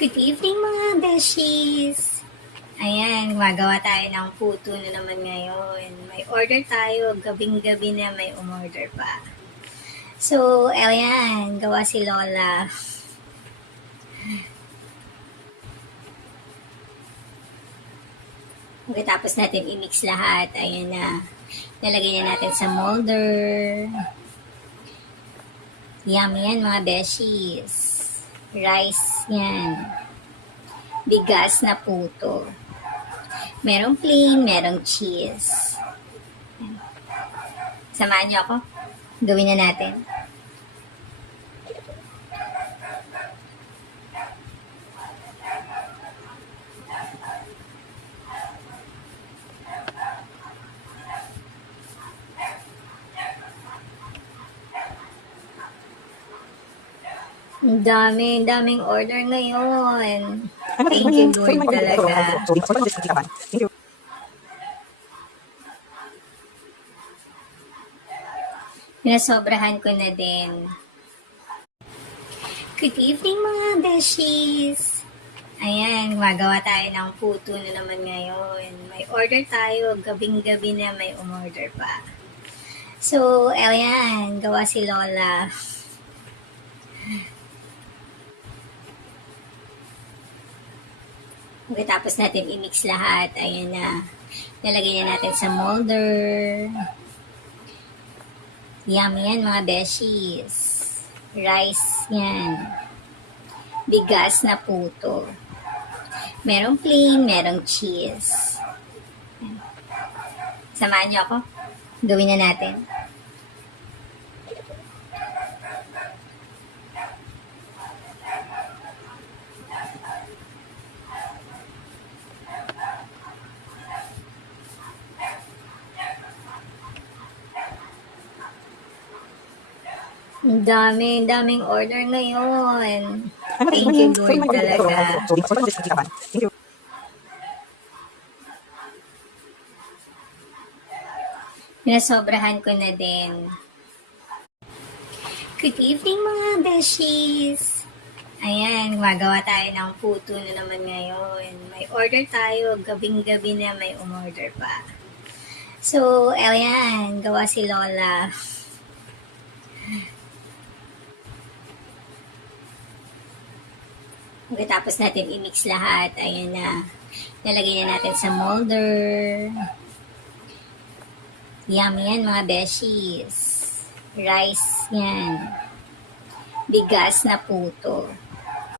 Good evening mga beshies! Ayan, gumagawa tayo ng puto na naman ngayon. May order tayo, gabing-gabi na may umorder pa. So, ayan, gawa si Lola. Pagkatapos natin i-mix lahat, ayan na. Nalagay na natin sa molder. Yummy yan mga beshies. Rice yan. Bigas na puto. Merong plain, merong cheese. Samahan niyo ako. Gawin na natin. Ang daming order ngayon. Thank you, Lord, talaga. Nasobrahan ko na din. Good evening mga beshies! Ayan, gumagawa tayo ng puto na naman ngayon. May order tayo, gabing-gabi na may umorder pa. So, ayan, gawa si Lola. Pagkatapos natin i-mix lahat, ayan na. Nalagay na natin sa molder. Yummy yan mga beshies. Rice yan. Bigas na puto. Merong plain, merong cheese. Samahan niyo ako. Gawin na natin. Ang daming order ngayon. Thank you, Lord, talaga. Nasobrahan ko na din. Good evening mga beshies! Ayan, gumagawa tayo ng puto na naman ngayon. May order tayo, gabing-gabi na may umorder pa. So, ayan, gawa si Lola. Pagkatapos natin i-mix lahat, ayan na. Nalagay na natin sa molder. Yummy yan mga beshies. Rice yan. Bigas na puto.